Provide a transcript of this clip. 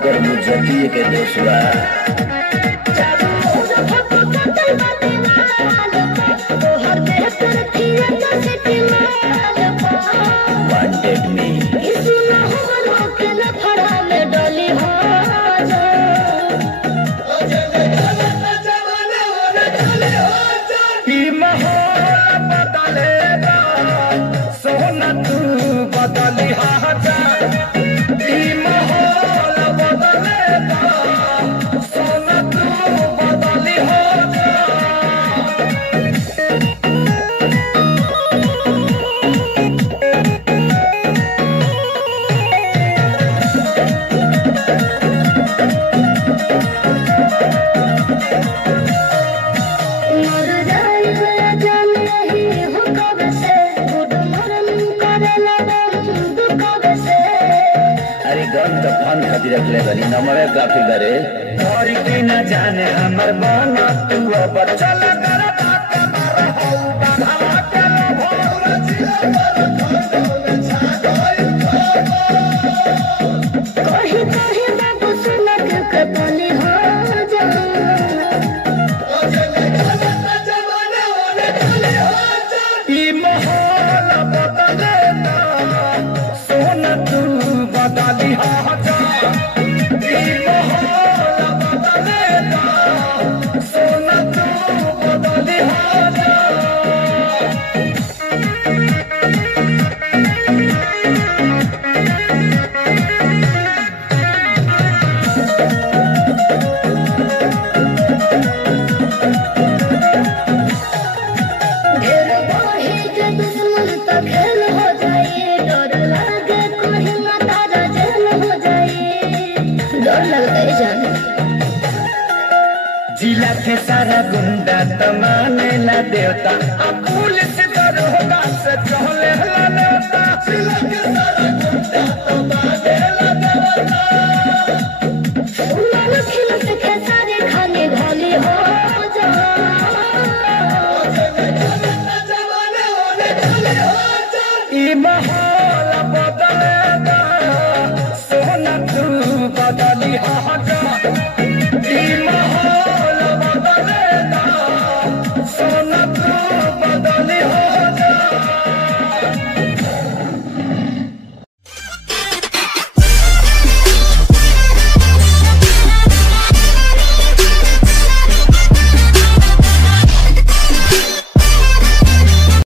ओकर मुजफ्फी के दोसरा वांटेड मी बदलेगा सोना तू बदली हाजा माहौल बदलेगा सोना तू बदली हाजा खातिर रखले बनी नमरे काफी करे और की न जाने हमर बना तू अब चल कर बात मार हो बाबा के भोर जिया पर खंडों छा गई कहीं कहीं बाबू सुनक कतली हो जा ओ जले गलत जमाने होने चले हो जा ई माहौल बदलेगा सोना तू बदली हो जा जिला के सारा गुंडा तमाने ला देवता अब पुलिस दरोगा से चले ला देवता जिला के सारा गुंडा तमाने ला देवता